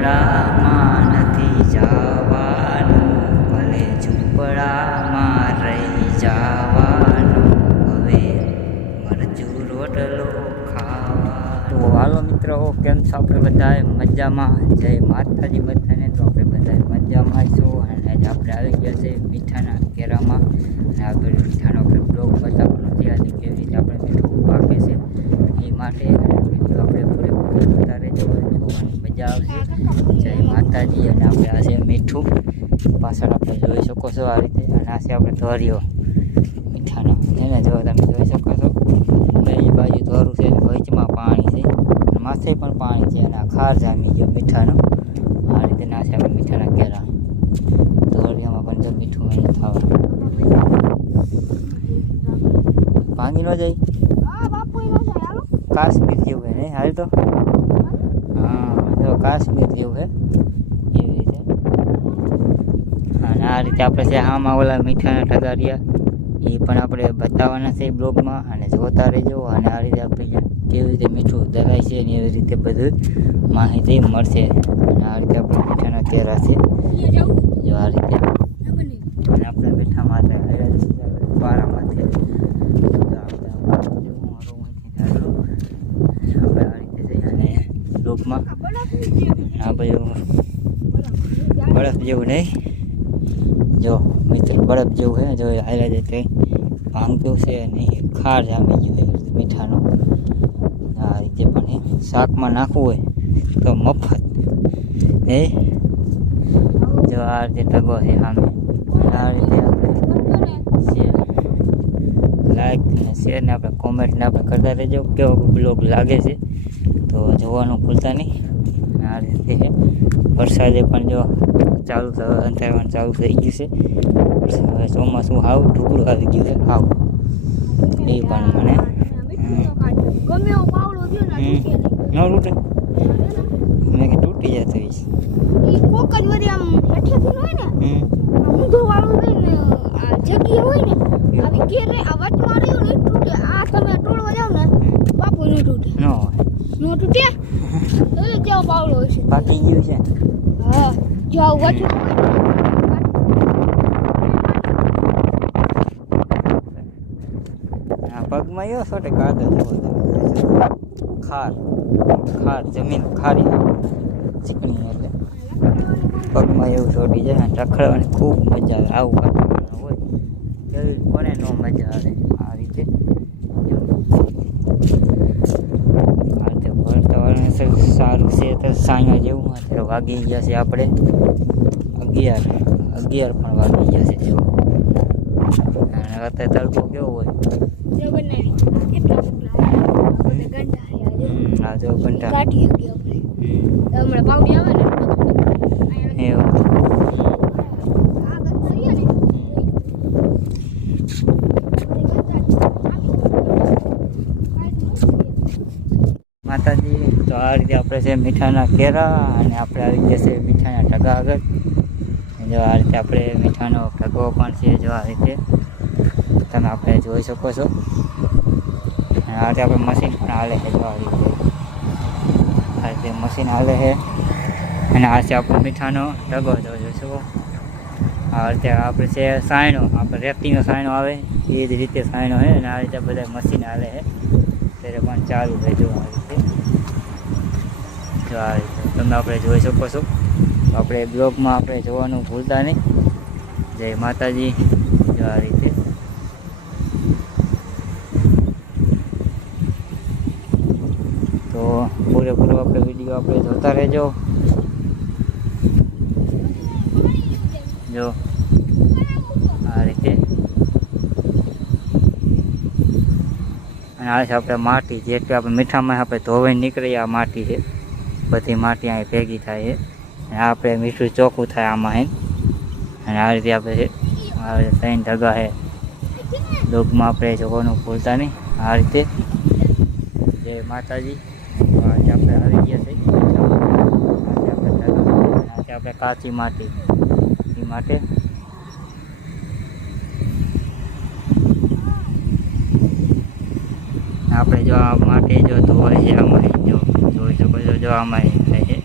ઝૂંપડામાં નથી જવાનું, ભલે ઝૂંપડામાં રહી જવાનું, હવે મરચું રોટલો ખાવા. તો હાલો મિત્રો, કેમ છો આપણે બધાએ મજામાં? જય માતાજી બધાને. તો આપણે બધાએ મજામાં છું અને આજે આપણે આવી ગયા છે મીઠાના કેરામાં અને આપણે મીઠાનો આપણે બ્લોગ બતાવવાનો છે. આજે કેવી રીતે આપણે મીઠું પાકે છે એ માટે આપણે પૂરેપૂરું જોતા રહેજો, જોવાની મજા આવશે. જય માતાજી. અને આપણે આ છે મીઠું, પાછળ આપણે જોઈ શકો છો આ રીતે, અને આ છે આપણે ધોરિયો મીઠાનો એને જો તમે જોઈ શકો છો. એ બાજુ ધોરું છે, વચમાં પાણી છે, માથે પણ પાણી છે, અને આ ખાર જામી ગયો મીઠાનો. આ રીતે ના છે આપણે મીઠાના કેરા. ધોરિયામાં પણ જો મીઠું અહીં થવા ભાંગી ન જાય, કાશ્મીર જેવું હે નહીં હાલ તો. હા, જો કાશ્મીર જેવું હે એવી રીતે. અને આ રીતે આપણે છે આમાં ઓલા મીઠાના ઠગારિયા એ પણ આપણે બતાવવાના છે બ્લોગમાં, અને જોતા રહેજો. અને આ રીતે આપણે કેવી રીતે મીઠું ધરાય છે ને એવી રીતે બધું માહિતી મળશે. અને આ રીતે આપણે મીઠાના કેરા છે જો આ રીતે. અને આપણે મીઠામાં પારામાંથી બ્લોગમાં આ બધું બરફ જેવું નહીં, જો મિત્ર બરફ જેવું છે. જો હાલ્યા જાય કંઈ ભાંગતું છે નહીં, ખાર જામી ગયું છે મીઠાનો. આ રીતે પણ શાકમાં નાખવું હોય તો મફત એ જો આ રીતે ટગો છે સામે. આ રીતે આપણે લાઈક ને શેર ને આપણે કોમેન્ટને આપણે કરતા રહેજો કેવો બ્લોગ લાગે છે, તો જોવાનું ભૂલતા નહીં. આ રીતે વરસાદે પણ જો ચાલુ અંતરવાનું ચાલુ થઈ ગયું છે. હવે ચોમાસું હાવ ઢુકડું આવી ગયું છે હાવ. એ પણ મને ન તૂટે, મેં કે તૂટી જતો હોઈશ. પાકી ગયું છે. હા, જાવ વચ્ચે પગમાં એવો છોટે કાદવ જેવો ખાર ખાર જમીન ખારી ચીકણી, એટલે પગમાં એવું છોટી જાય. રખડવાની ખૂબ મજા આવે. આવું વાતાવરણ હોય એવી કોને ન મજા આવે. આ રીતે વાતાવરણ સારું છે. તો સાયા જેવું અત્યારે વાગી ગયા છે આપણે 11 પણ વાગી ગયા છે. જો અને અત્યારે તડકો કેવો હોય. હા જો ઘંટા હમણાં પાવડી આવે ને એવું. માતાજી. તો આ રીતે આપણે છે મીઠાના કેરા, અને આપણે આવી ગયા છે મીઠાના ઢગા આગળ. જો આ રીતે આપણે મીઠાનો ઢગો પણ છે, જો આ રીતે તમે આપણે જોઈ શકો છો. અને આ રીતે આપણે મશીન પણ હાલે છે, જો આ રીતે મશીન હાલે છે. અને આ છે આપણો મીઠાનો ઢગો જોઈ શકો. આ રીતે આપણે છે સાયણો, આપણે રેતીનો સાયણો આવે એ જ રીતે સાયણો છે. અને આ રીતે બધા મશીન હાલે છે ત્યારે પણ ચાલુ છે. જો આ રીતે તમે આપણે જોઈ શકો છો. આપણે બ્લોગમાં આપણે જોવાનું ભૂલતા નહીં. જય માતાજી. જો આ રીતે તો પૂરેપૂરો આપણે વિડીયો આપણે જોતા રહેજો. જો આ રીતે. અને આ છે આપણે માટી, જેટલી આપણે મીઠામાં આપણે ધોવાઈ નીકળી આ માટી છે, બધી માટી અહીં ભેગી થાય છે. અને આપણે મીઠું ચોખ્ખું થાય આમાં હે. અને આ રીતે આપણે આ રીતે 3 ઢગા છે. બ્લોગમાં આપણે જોવાનું ભૂલતા નહીં. આ રીતે જય માતાજી. આજે આપણે આવી ગયા છે. આજે આપણે કાચી માટી એ માટે આપણે જો આ માટી જો ધોવાય છે આમાં જો જોઈ શકો છો. જો આમાં થાય છે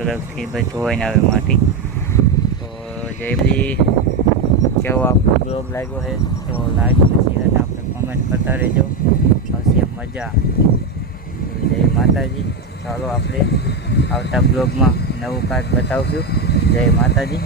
કલરથી ભાઈ ધોવાઈને આવે માટી. તો જય બધી કેવો આપણો બ્લોગ લાગ્યો છે તો લાઈક પછી અને આપણે કોમેન્ટ કરતા રહેજો. આવશે મજા. જય માતાજી. ચાલો આપણે આવતા બ્લોગમાં નવું કાંઈક બતાવશું. જય માતાજી.